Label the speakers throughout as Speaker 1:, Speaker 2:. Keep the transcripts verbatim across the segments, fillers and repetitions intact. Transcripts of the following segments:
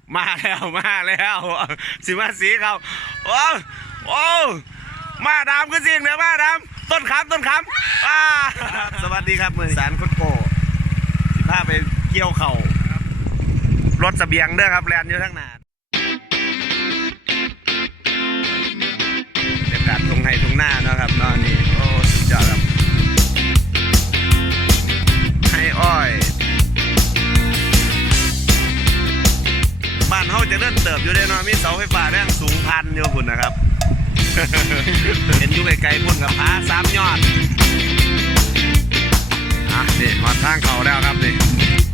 Speaker 1: มาแล้วมาแล้วสิมาสีเขาโอ้โอ้มาดามก็จริงเดี๋ยวมาดามต้นขามต้นขามอ่าสวัสดีครับมือสารโคตรโกสิพาไปเกี่ยวเข่ารถเสบียงเด้อครับแลนอยู่ทั้งหน้าบรรยากาศตรงไห้ตรงหน้านะครับนอนนี่โอ้สุดยอดครับให้อ้อยบ้านเขาจะเดินเติบอยู่ได้นอนมีเสาไฟฟ้าแรงสูงพันอยู่คุณนะครับ เห็นอยู่ไกลๆพุ่นกับพาสามยอดอ่ะนี่มาทางเขาแล้วครับนี่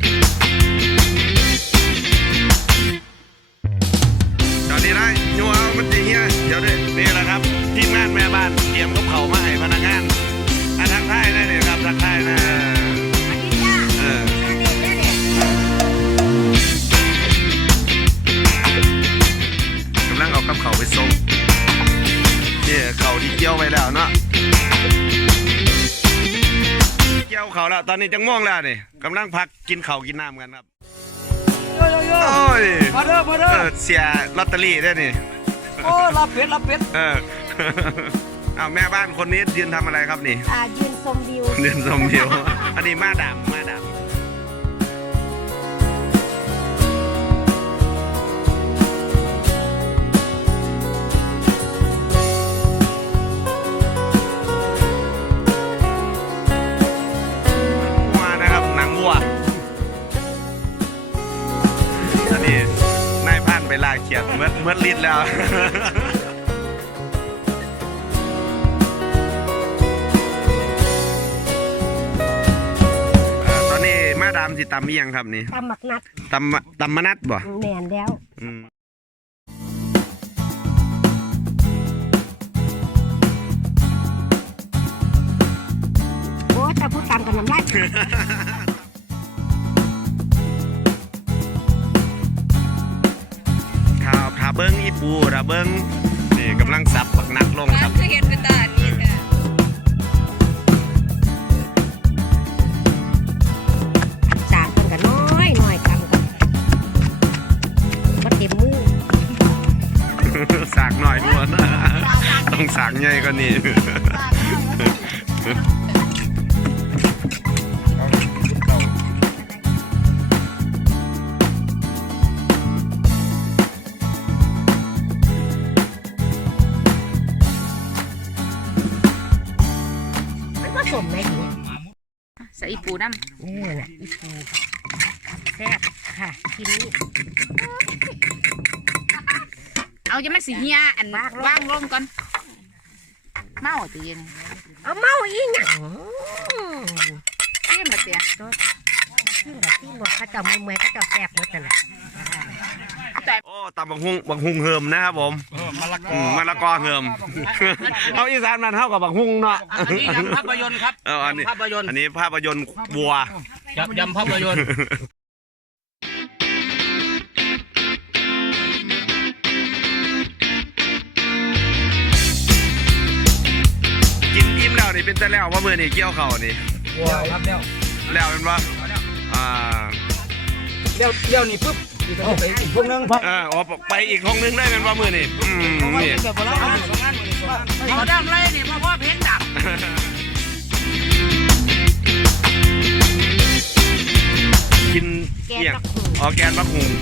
Speaker 1: ตอนนี้ได้ยัวมันดีเงี้ยเดี๋ยวดินี่แหละครับทีมงานแม่บ้านเตรียมกับเขามาให้พนักงานอ่ะทักทายได้เลยครับทักทายนะเออกำลังเอากับเขาไปส่งเนี่ยเขาที่เกี่ยวไปแล้วเนาะเกี่ยวเขาแล้วตอนนี้จังม่วงแล้วนี่กำลังพักกินเขากินน้ำกันครับโอ้ยมาเด้อมาเด้อเสียลอตเตอรี่ได้นี่
Speaker 2: โอ้รับเป็ดรับเป็ด
Speaker 1: เออเอาแม่บ้านคนนี้ยืนทำอะไรครับนี่
Speaker 3: อ่ายืนชมวิว
Speaker 1: ยืนชมวิวอันนี้มาดามมาดามไปลากเขียดเมื่อเมื่อลิดแล้วตอนนี้มาดามสิตำมียังครับนี่
Speaker 3: ตำหมักนัด
Speaker 1: ตำตำมะนัดบ่
Speaker 3: แม่นแล้วโอ้แต่พูดตามกันน้ำลาย
Speaker 1: ถ้าเบิ้งอีปูถ้าเบิ้งนี่กำลังสับปักนัดลงครับ
Speaker 2: คือเห็นเป็นตานี่ค่ะ
Speaker 3: สากกันกันน้อยน้อยกันกันวัดเต็มมือ
Speaker 1: สากหน่อยล้วนต้องสากใหญ่กว่านี้
Speaker 3: สมไหมดู
Speaker 2: ใส่อีปูน้ำ
Speaker 3: นี่แหละอีปูแซ่บค่ะทีนี้
Speaker 2: เอาจะมันสีเฮียอันว่างลงก่อนเมาตีน
Speaker 3: เอาเมาอีกเนี่ย
Speaker 2: เที่ยงแบบเตี้ย
Speaker 3: ที่แบบที่หมดข้าเจ้าเมื่อยข้าเจ้าแซ่บหมดแต่ละ
Speaker 1: โอ้ตำบังหุงบังหุงเหิมนะครับผมมะละกอมะละกอเหิมเอาอีสานมันเท่ากับบังหุงเนาะ
Speaker 4: อันนี้ยำภาพยนตร์ครับ
Speaker 1: เอออันนี้
Speaker 4: ภาพยนตร์
Speaker 1: อันนี้ภาพยนตร์บัวย
Speaker 4: ำยำภาพยนตร์
Speaker 1: กินอิ่มแล้วนี่เป็นแต่แล้วว่ามือนี่เกี่ยวเข่านี่
Speaker 4: แล้วครับแล้ว
Speaker 1: แล้วเป็นว่าอ่า
Speaker 4: แล้วแล้วนี่ปุ๊บไปอีกพวกนึง
Speaker 1: เออออกไปอีกห้องนึงได้เป็นว่ามือนี่อืมนี่
Speaker 2: เขาดำไรนี่เพราะว่าเพชรดับ
Speaker 1: กินเกี่ยงออแกนมะฮุง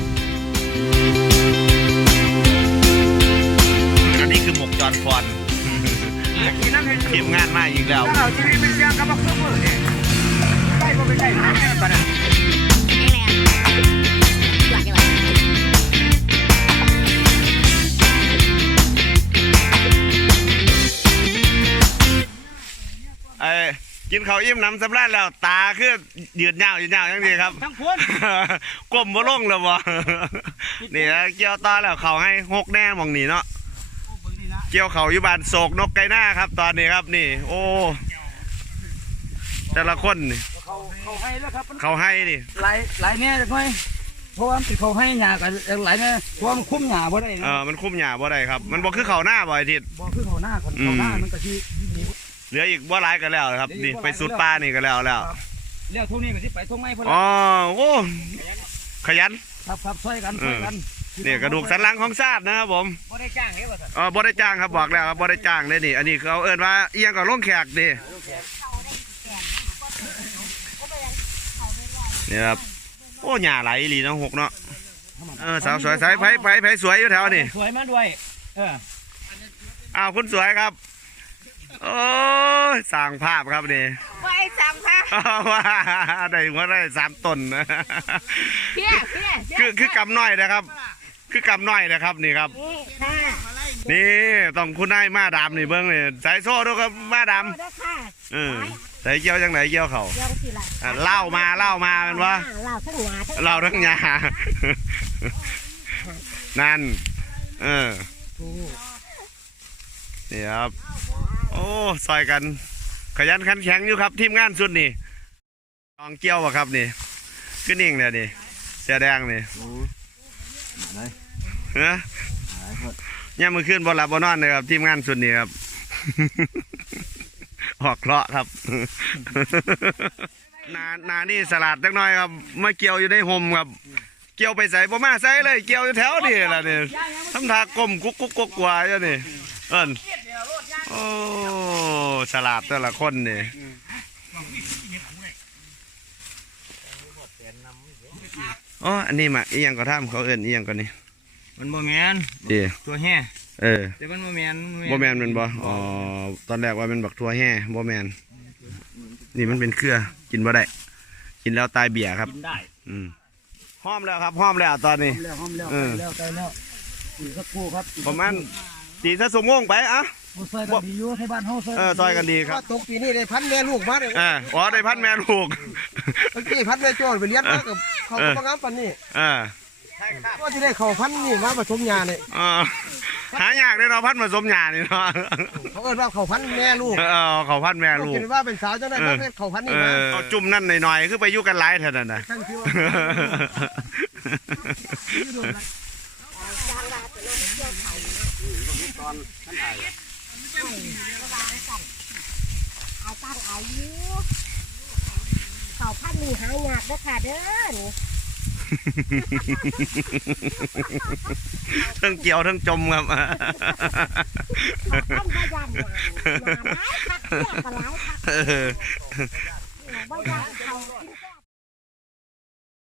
Speaker 1: อันนี้คือหมกจอนฟอนทีมงานมาอีกแล้ว
Speaker 4: ทีนี้เป็นเรื่องกับมะฮุงเลยได้ก็ไม่ได้นะตอนนั้น
Speaker 1: ไอ้กินข้าวอิ่มน้ำสำราญแล้วตาคือยืดยาวยืดยาวอย่างนี้ครับ
Speaker 4: ทั้งพ้น
Speaker 1: ก้มบ่ลงเลยบ่นี่นะเกี่ยวต่อแล้วเขาให้หกแน่มองนี่เนาะเกี่ยวเขาอยู่บ้านโศกนกไก่หน้าครับตอนนี้ครับนี่โอ้แต่ละคนนี่
Speaker 4: เขาให้แล้วครับ
Speaker 1: เขาให้นี่
Speaker 4: หลายหลายแน่จังไงเพราะว่าติดเขาให้หญ้ากันหลายแน่เพราะมันคุ้มหญ้าบ่ได้
Speaker 1: เออมันคุ้มหญ้าบ่ได้ครับมันบ่คือเขาหน้าบ่ไอ้ทิศ
Speaker 4: บ่คือเขาหน้าคนเขาหน้ามันก็ที่
Speaker 1: เหลืออีกบ่หลายกันแล้วครับนี่ไปสุดป้านี่ก็แล้วแล้ว
Speaker 4: แล้วทุ่งนี้ก็สิไปทุ่งไม้พุ่น
Speaker 1: อ๋อโอ้ขยัน
Speaker 4: ครับครับช่วยกันช่วยกัน
Speaker 1: นี่กระดูกสันหลังของชาตินะครับผม
Speaker 4: บ่ได้จ้างเฮ้ยว่าซั่น
Speaker 1: อ๋อบ่ได้จ้างครับบอกแล้วครับบ่ได้จ้างเลยนี่อันนี้เขาเอิ้นว่าเอียงกับลงแขกดินี่ครับโอ้หญ้าไหลอีหลีเนาะหกเนาะเออสาวสวยสายไผไผไผสวยอยู่แถวนี่
Speaker 4: สวยมาด้วยเออ
Speaker 1: อ้าวคุณสวยครับโอ้ยสร้างภาพครับนี่
Speaker 2: ไว้สั่งค่ะ
Speaker 1: ว่าได้หัวได้สามต้นนะ
Speaker 2: เพี้ยเพี้ย
Speaker 1: คือคือกำน้อยนะครับ คือกำน้อยนะครับนี่ครับ
Speaker 3: นี่ค่ะ
Speaker 1: นี่ต้องคุณนายมาดำนี่เบิ้งนี่ใส่โซ่ด้วยครับมาด
Speaker 3: โอ้เด้อค่ะ
Speaker 1: ำเออใส่เกี่ยวจังไหนเกี่ยวเขา
Speaker 3: เรื่องสิล่ะ
Speaker 1: อ่ะเล่ามาเล่ามาเป็นว่า
Speaker 3: เล่าทั้งหยาทั้ง
Speaker 1: เล่าทั้งยา นั่นเออนี่ครับโอ้ซอยกันขยันขันแข็งอยู่ครับทีมงานสุดนี่ลองเกี่ยวป่ะครับนี่ขึ้นนิ่งเนี่ยนี่เสียแดงนี่เฮ้ยเนี่ยมือขึ้นบอลลับบอลนอนเลยครับทีมงานสุดนี่ครับ ออกเคราะห์ครับ นานานี่สลัดจักหน่อยครับมาเกี่ยวอยู่ในห่มครับเกี่ยวไปใส่บ่มาใส่เลยเกี่ยวอยู่แถวนี่แหละนี่ทำทากลมกุ๊กกุ๊กกุ๊กกว่าอยู่นี่เอิ้นโอ้สลัดแต่ละคนนี่อ๋ออันนี้มาอีหยังก็ทำเขาเอิ้นอีหยังก็นี่
Speaker 4: มันบ่แม่น
Speaker 1: ดี
Speaker 4: ตัวแห่
Speaker 1: เออ
Speaker 4: แต่มันบ่แม่น
Speaker 1: บ่แมนแมันบ่อ๋อตอนแรกว่าเป็นบักทั่วแห่บ่แมนนี่มันเป็นเครือกินบ่ได้กินแล้วตายเบี่ยครับ
Speaker 4: กินได้
Speaker 1: อืมห้อมแล้วครับห้อมแล้วตอนนี้
Speaker 4: แล้วหอมแล้ว
Speaker 1: เออ
Speaker 4: แล้วใกล้แล้วอีกสักครู่ครับ
Speaker 1: ประมาณตีสักสมงไปอ่ะ
Speaker 4: บ่ซอยกันดีอยู่ให้บ้านเฮาซอย
Speaker 1: เออซอยกันดีครับ
Speaker 5: ตกปีนี้ได้พันแม่ลูกมาเลย
Speaker 1: เอออ๋อได้พันแม่ลูก
Speaker 5: เมื่อกี้พันแม่โจ้ไปเลี้ยงมากับเขาก็มางามปันนี่
Speaker 1: เออ
Speaker 5: ก็จะได้เขาพันนี่มาผสมยาเนี่ย
Speaker 1: เออหายากเลยเนาะพันผสมหญ้านี่เนาะ
Speaker 5: เขาเอิ้นว่าเขาพันแม่ลูก
Speaker 1: เออเขาพันแม่ลูก
Speaker 5: คิดว่าเป็นสาวจังได้มาเป็นเขาพัน
Speaker 1: เอ
Speaker 5: นี่มา
Speaker 1: อเอาจุ่มนั่นหน่อยๆคือไปอยู่กันหลายเท่านั้นน่ะ
Speaker 5: ตั้งชื่อว่า
Speaker 3: เอาตั้งอายุเขาพันนี่หายากเด้อค่ะเด้อนี่
Speaker 1: ทั้งเกี่ยวทั้งจมครับ
Speaker 3: เขาพันบ่ยันหยาหยาหลายคักเที่ยก็หลายคัก
Speaker 1: เออ
Speaker 3: บ่ยันเขากินแซ่บ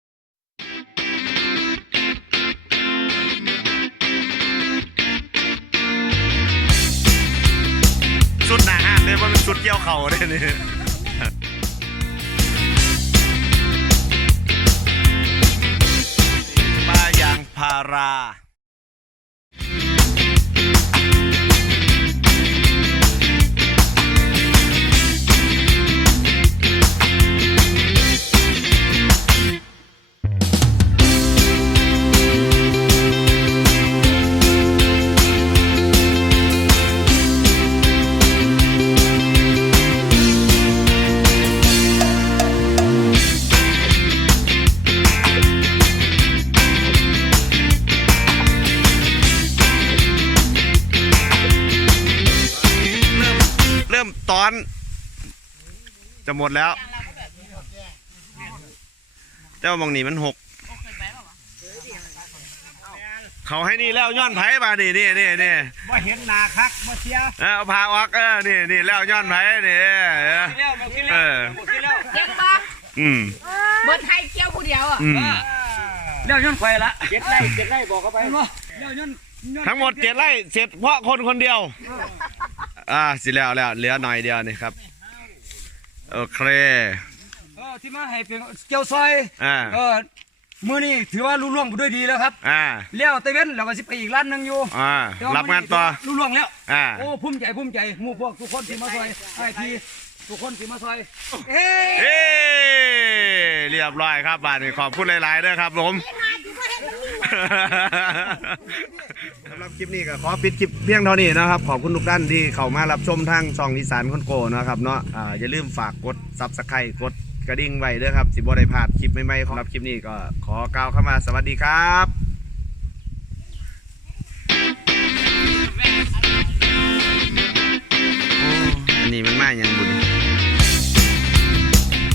Speaker 1: สุดหนาห้านเลยว่ามันสุดเกี่ยวเข่าเลยนี่ป้ายางพาราเริ่มตอนจะหมดแล้วแต่ว่ามองนี่มันหกเขาให้นี่แล้วย้อนไผ่มานี่นี่นี่นี่
Speaker 4: บ่เห็นหน้าคักบ่เสีย
Speaker 1: เอาพาออกเออนี่นี่แล้วย้อนไผ่นี่เออ
Speaker 4: แล้วบ่กินแล้วบ่กินแล้ว
Speaker 2: เจ๊งบ่
Speaker 1: อืม
Speaker 2: เบิดไทยเกี่ยวผู้เดียวอ่ะ
Speaker 1: อืม
Speaker 4: แล้วย้อนข่อยละเจ็ดไร่เจ็ดไร่บอกเขาไปแล้วย้อน
Speaker 1: ทั้งหมดเจ็ดไร่เสร็จเพราะคนคนเดียวอ่าสิแล้วแล้วเหลือหน่อยเดียวนี่ครับโอเค
Speaker 4: เออที่มาให้เป็นเกี่ยวซอย
Speaker 1: อ่า
Speaker 4: เออมื้อนี้ถือว่าลุล่วงไปด้วยดีแล้วครับ
Speaker 1: อ่า
Speaker 4: เลี้ยวตะเว้นแล้วก็สิไปอีกร้านหนึงอยู่
Speaker 1: อ่า
Speaker 4: แต่ว่
Speaker 1: รับงานต่อ
Speaker 4: ลุล่วงแล้ว
Speaker 1: อ่า
Speaker 4: โอ้ภูมิใจภูมิใจหมู่พวกทุกคนที่มาซอยไอ้ทีทุกคนที่มาซอยเอ้ย
Speaker 1: เอ้เรียบร้อยครับบ้านนี้ขอบคุณหลายๆด้วยครับผมสำหรับคลิปนี้ก็ขอปิดคลิปเพียงเท่านี้นะครับขอบคุณทุกท่านที่เข้ามารับชมทางช่องอีสานคนโกนะครับเนาะอ่าอย่าลืมฝากกดซับสไครต์กดกระดิ่งไว้ด้วยครับสิบ่ได้พลาดคลิปใหม่ๆของรับคลิปนี้ก็ขอกล่าวเข้ามาสวัสดีครับโอ้อันนี้มันมาอย่างบุญ